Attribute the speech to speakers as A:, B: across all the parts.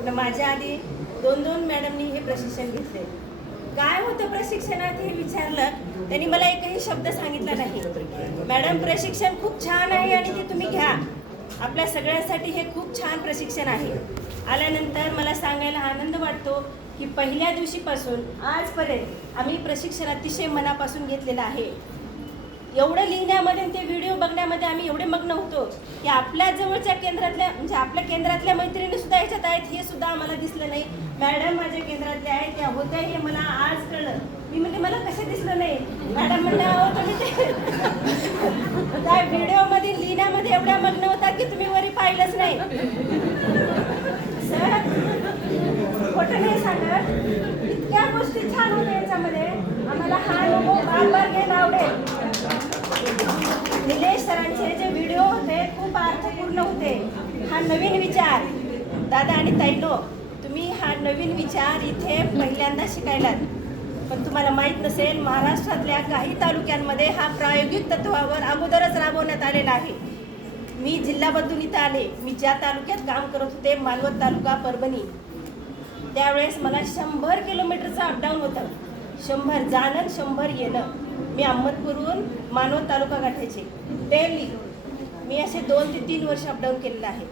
A: पण माझ्या आधी दोन दोन मॅडमनी हे प्रशिक्षण घेतले. काय होतं प्रशिक्षणात हे विचारलं त्यांनी मला एकही शब्द सांगितला नाही. मॅडम प्रशिक्षण खूप छान आहे आणि ते तुम्ही घ्या. आपल्या सगळ्यांसाठी हे खूप छान प्रशिक्षण आहे. आल्यानंतर मला सांगायला आनंद वाटतो की पहिल्या दिवशीपासून आजपर्यंत आम्ही प्रशिक्षण अतिशय मनापासून घेतलेलं आहे. एवढं लिहिण्यामध्ये ते व्हिडिओ बघण्यामध्ये आम्ही एवढे मग्न होतो की आपल्या जवळच्या केंद्रातल्या म्हणजे आपल्या केंद्रातल्या मैत्रिणी सुद्धा याच्यात आहेत हे सुद्धा आम्हाला दिसलं नाही. मॅडम माझ्या केंद्रातल्या आहेत त्या होत्या हे मला आज कळलं. मी म्हणजे मला कसं दिसलं नाही? मॅडम म्हणल्या "अहो, तुम्ही ते त्या व्हिडिओमध्ये लिहिण्यामध्ये एवढ्या मग्न होतात की तुम्ही वरी पाहिलंच नाही. सर खोटं नाही सांगत. इतक्या गोष्टी छान होत्या याच्यामध्ये. आम्हाला हा अनुभव बार बार घ्यायला आवडेल. निलेश सरांचे जे व्हिडिओ होते खूप अर्थपूर्ण होते. हा नवीन विचार. दादा आणि ताईनो तुम्ही हा नवीन विचार इथे पहिल्यांदा शिकायलात. पण तुम्हाला माहीत नसेल महाराष्ट्रातल्या काही तालुक्यांमध्ये हा प्रायोगिक तत्वावर अगोदरच राबवण्यात आलेला आहे. मी जिल्हा बदलून इथं आले. मी ज्या तालुक्यात काम करत होते मालवत तालुका परभणी. त्यावेळेस मला शंभर किलोमीटरचं अपडाऊन होतं. शंभर जाणं शंभर येणं. मी अहमदपूरहून मानवत तालुका गाठायचे. डेली मी असे दोन ते तीन वर्ष अपडाऊन केलेलं आहे.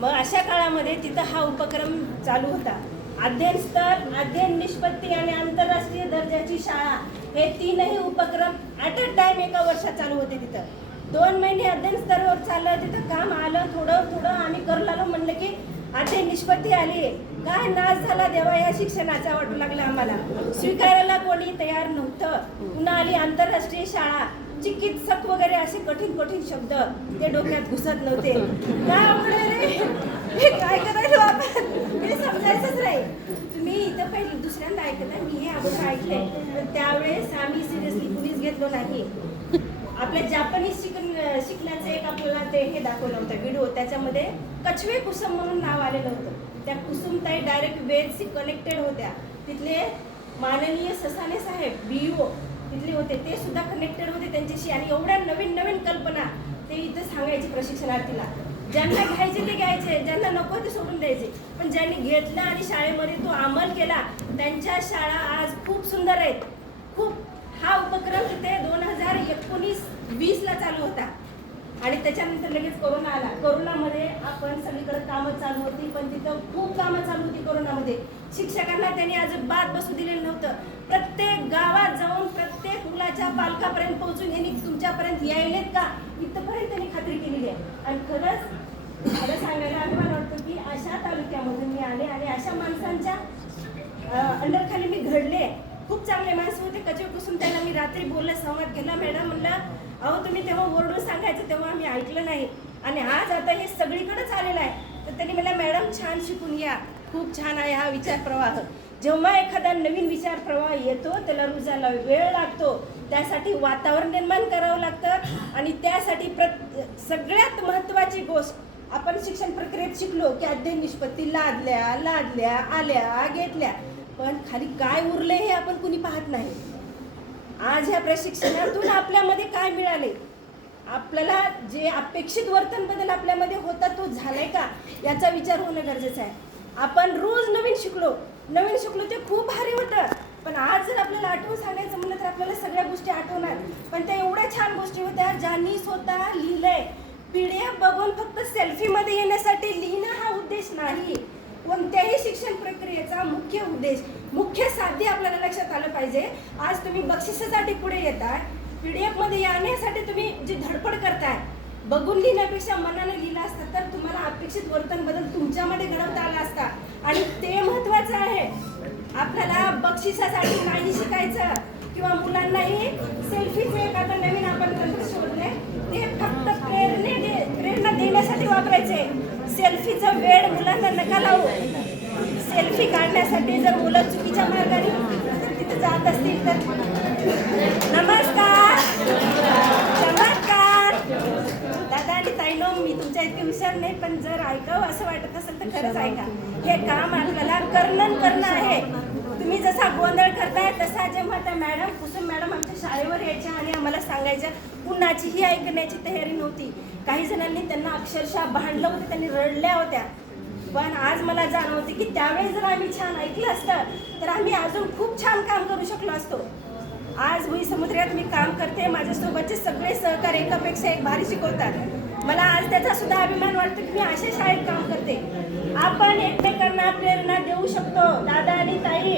A: मग अशा काळामध्ये तिथं हा उपक्रम चालू होता. अध्ययन स्तर अध्ययन निष्पत्ती आणि आंतरराष्ट्रीय दर्जाची शाळा हे तीनही उपक्रम ॲट अ टाईम एका वर्षात चालू होते तिथं. दोन महिने अध्ययन स्तरावर चाललं तिथं काम आलं थोडं थोडं आम्ही करू लागलो म्हणलं की अध्ययन निष्पत्ती आली काय नाश झाला देवा या शिक्षणाचा? वाटू लागला आम्हाला. स्वीकारायला कोणी तयार नव्हतं. पुन्हा आली आंतरराष्ट्रीय शाळा. चिकित्सक वगैरे असे कठीण कठीण शब्द ते डोक्यात घुसत नव्हते. काय अवघड रे? काय करायचं आपण हे समजायचंच नाही. तुम्ही इथं पहिले दुसऱ्यांदा ऐकत मी हे अगोदर ऐकलंय. पण त्यावेळेस आम्ही सिरियसली कुणीच घेतलो नाही. आपल्या जापानीज शिकण शिकण्याचं एक आपल्याला ते हे दाखवलं होतं व्हिडिओ. त्याच्यामध्ये कछवे कुसम म्हणून नाव आलेलं होतं. त्या कुसुमताई डायरेक्ट वेदशी कनेक्टेड होत्या. तिथले माननीय ससाने साहेब बीओ तिथले होते. ते सुद्धा कनेक्टेड होते त्यांच्याशी. आणि एवढ्या नवीन नवीन कल्पना ते इथं सांगायचे प्रशिक्षणार्थीला. ज्यांना घ्यायचे ते घ्यायचे ज्यांना नको ते सोडून द्यायचे. पण ज्यांनी घेतला आणि शाळेमध्ये तो अंमल केला त्यांच्या शाळा आज खूप सुंदर आहेत. खूप हा उपक्रम तिथे दोन हजार एकोणीस वीसला चालू होता. आणि त्याच्यानंतर लगेच कोरोना आला. कोरोनामध्ये आपण सगळीकडे कामं चालू होती पण तिथं खूप कामं चालू होती कोरोनामध्ये. शिक्षकांना त्यांनी अजिबात बसू दिलेलं नव्हतं. प्रत्येक गावात जाऊन प्रत्येक मुलाच्या पालकापर्यंत पोहोचून यांनी तुमच्यापर्यंत यायलेत का? इथपर्यंत त्यांनी खात्री केलेली आहे. आणि खरंच खरं सांगायला अभिमान वाटतो की अशा तालुक्यामधून मी आले आणि अशा माणसांच्या अंडरखाली मी घडले. खूप चांगले माणसं होते. कचे कुसून त्यांना मी रात्री बोललं संवाद केला मॅडम म्हणलं अहो तुम्ही तेव्हा ओरडून सांगायचं तेव्हा आम्ही ऐकलं नाही. आणि आज आता हे सगळीकडंच आलेलं आहे. तर त्यांनी मला मॅडम छान शिकून या. खूप छान आहे हा विचार प्रवाह. जेव्हा एखादा नवीन विचार प्रवाह येतो त्याला रुजायला वेळ लागतो. त्यासाठी वातावरण निर्माण करावं लागतं. आणि त्यासाठी प्र सगळ्यात महत्त्वाची गोष्ट आपण शिक्षण प्रक्रियेत शिकलो की अध्ययन निष्पत्ती लादल्या लादल्या आल्या घेतल्या. पण खाली काय उरले हे आपण कुणी पाहत नाही. आज ह्या प्रशिक्षणातून आपल्यामध्ये काय मिळाले? आपल्याला जे अपेक्षित वर्तन बदल आपल्यामध्ये होता तो झालाय का? याचा विचार होणं गरजेचं आहे. आपण रोज नवीन शिकलो. नवीन शिकलो ते खूप भारी होतं. पण आज जर आपल्याला आठवून सांगायचं म्हणलं तर आपल्याला सगळ्या गोष्टी आठवणार. पण त्या एवढ्या छान गोष्टी होत्या ज्यांनी स्वतः लिहिलंय. पिढ्या बघून फक्त सेल्फीमध्ये येण्यासाठी लिहिणं हा उद्देश नाही. कोणत्याही शिक्षण प्रक्रियेचा मुख्य उद्देश मुख्य साध्य आपल्याला लक्षात आलं पाहिजे. आज तुम्ही बक्षिसासाठी पुढे येताय. पी डी एफमध्ये येण्यासाठी तुम्ही जी धडपड करताय बघून लिहिण्यापेक्षा मनानं लिहिलं असतं तर तुम्हाला अपेक्षित वर्तन बदल तुमच्यामध्ये घडवता आला असता. आणि ते महत्त्वाचं आहे. आपल्याला बक्षिसासाठी नाही शिकायचं किंवा मुलांनाही सेल्फीचे एखादं नवीन आपण तंत्र शोधले ते फक्त प्रेरणे दे प्रेरणा देण्यासाठी वापरायचे. सेल्फीचा वेळ मुलांना नका लावू. सेल्फी काढण्यासाठी जर मुलं चुकीच्या मार्गाने तिथे जात असतील तर. नमस्कार. नमस्कार. दादा आणि ताईनो मी तुमच्या इतके हुशार नाही पण जर ऐकावं असं वाटत असेल तर खरंच ऐका. हे काम आपल्याला कर्णन करणं आहे. तुम्ही जसा गोंधळ करताय तसा जेव्हा त्या मॅडम कुसुम मॅडम आमच्या शाळेवर यायच्या आणि आम्हाला सांगायच्या कुणाचीही ऐकण्याची तयारी नव्हती. काही जणांनी त्यांना अक्षरशः भांडलं होतं त्यांनी रडल्या होत्या. पण आज मला जाणवते की त्यावेळेस जर आम्ही छान ऐकलं असतं तर आम्ही अजून खूप छान काम करू शकलो असतो. आज भुई समुद्रात मी काम करते माझ्यासोबतचे सगळे सहकारी एकापेक्षा एक भारी शिकवतात. मला आज त्याचा सुद्धा अभिमान वाटतो की मी अशा शाळेत काम करते. आपण एकमेकांना प्रेरणा देऊ शकतो. दादा आणि ताई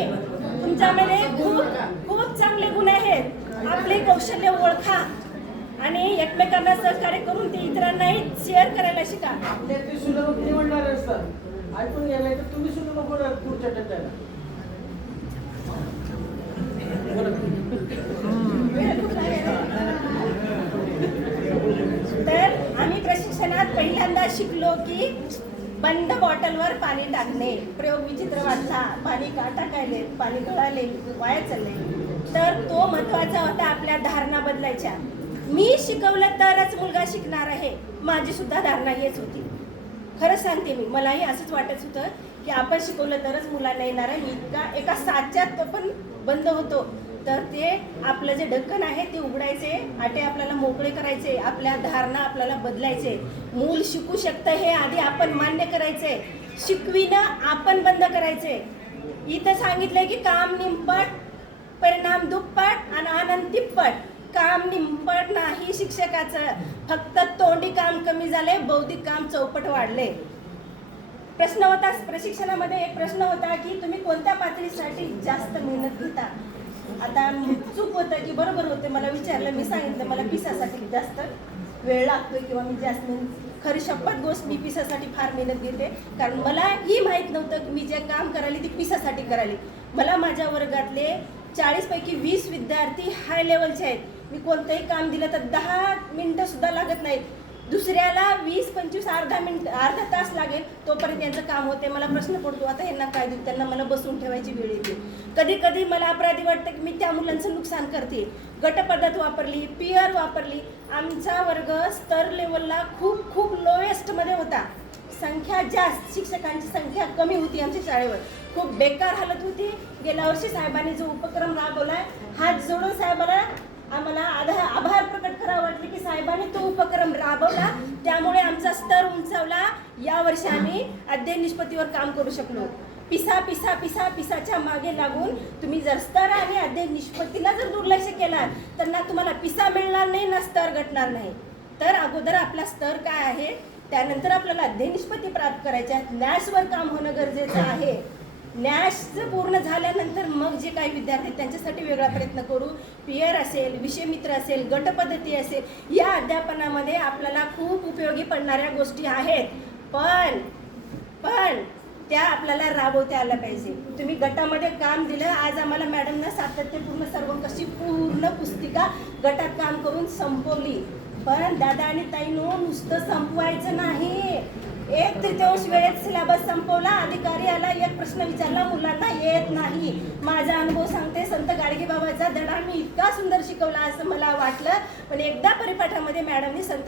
A: तुमच्यामध्ये खूप खूप चांगले गुण आहेत. आपले कौशल्य ओळखा आणि एकमेकांना सहकार्य करून ते इतरांनाही शेअर करायला शिका.
B: आपल्या ते सुलभ निवडणार असतात. ऐकून गेलाय तर तुम्ही सुद्धा नको ना पुढच्या टप्प्याला. बोला.
A: तर आम्ही प्रशिक्षणात पहिल्यांदा शिकलो की बंद बॉटलवर पाणी टाकणे. प्रयोग विचित्र वाटला. पाणी का टाकायले? पाणी गळाले. वाया चालले. तर तो महत्त्वाचा होता आपल्या धारणा बदलायच्या. मी शिकवलं तरच मुलगा शिकणार आहे. माझी सुद्धा धारणा हेच होती. खरंच सांगते मी मलाही असंच वाटत होतं की आपण शिकवलं तरच मुलांना येणार आहे. मी इतका एका साच्यात पण बंद होतो. तर ते आपलं जे ढक्कन आहे ते उघडायचे आटे आपल्याला मोकळे करायचे आपल्या धारणा आपल्याला बदलायचे. मूल शिकू शकतं हे आधी आपण मान्य करायचे. शिकविणं आपण बंद करायचे. इथं सांगितलंय की काम निंपट परिणाम दुप्पट आणि आनंद तिप्पट. काम निंपट नाही शिक्षकाचं. फक्त तोंडी काम कमी झाले बौद्धिक काम चौपट वाढले. प्रश्न होता प्रशिक्षणामध्ये एक प्रश्न होता की तुम्ही कोणत्या पातळीसाठी जास्त मेहनत घेता? आता चूक होतं की बरोबर होते मला विचारलं मी सांगितलं मला पिसासाठी जास्त वेळ लागतोय किंवा मी जास्त खरी शपथ गोष्ट मी पिसासाठी फार मेहनत घेते. कारण मला ही माहीत नव्हतं की मी जे काम करायली ती पिसासाठी करायली. मला माझ्या वर्गातले चाळीसपैकी वीस विद्यार्थी हाय लेवलचे आहेत. मी कोणतंही काम दिलं तर दहा मिनिटं सुद्धा लागत नाहीत. दुसऱ्याला वीस पंचवीस अर्धा मिनिट अर्धा तास लागेल तोपर्यंत यांचं काम होते. मला प्रश्न पडतो आता यांना काय देऊ? त्यांना मला बसून ठेवायची वेळ येते. कधी कधी मला अपराधी वाटतं की मी त्या मुलांचं नुकसान करते. गटपद्धत वापरली पियर वापरली आमचा वर्ग स्तर लेवलला खूप खूप लोएस्टमध्ये होता. संख्या जास्त शिक्षकांची संख्या कमी होती आमच्या शाळेवर. खूप बेकार हालत होती. गेल्या वर्षी साहेबांनी जो उपक्रम राबवलाय हात जोडून साहेबाला आम्हाला आधा आभार प्रकट करावं वाटलं की साहेबांनी तो उपक्रम राबवला. त्यामुळे आमचा स्तर उंचावला. या वर्षी आम्ही अध्ययन निष्पत्तीवर काम करू शकलो. पिसा पिसा पिसा पिसाच्या मागे लागून तुम्ही जर स्तर आणि अध्ययन निष्पत्तीला जर दुर्लक्ष केलात तर ना तुम्हाला पिसा मिळणार नाही ना स्तर घटणार नाही. तर अगोदर आपला स्तर काय आहे? त्यानंतर आपल्याला अध्ययन निष्पत्ती प्राप्त करायच्या नॅशवर काम होणं गरजेचं आहे. नॅश पूर्ण झाल्यानंतर मग जे काही विद्यार्थी त्यांच्यासाठी वेगळा प्रयत्न करू. पियर असेल विषय मित्र असेल गटपद्धती असेल या अध्यापनामध्ये आपल्याला खूप उपयोगी पडणाऱ्या गोष्टी आहेत. पण पण त्या आपल्याला राबवता आल्या पाहिजे. तुम्ही गटामध्ये काम दिलं आज आम्हाला मॅडमनं सातत्यपूर्ण सर्व कशी पूर्ण पुस्तिका गटात काम करून संपवली. पण दादा आणि ताईनो नुसतं संपवायचं नाही. एक तृतीयांश वेळेत सिलेबस संपवला. अधिकारी आला एक प्रश्न विचारला. मुलांना येत नाही. माझा अनुभव सांगते. संत गाडगेबाबाचा धडा मी इतका सुंदर शिकवला असं मला वाटलं. पण एकदा परिपाठामध्ये मॅडमनी संत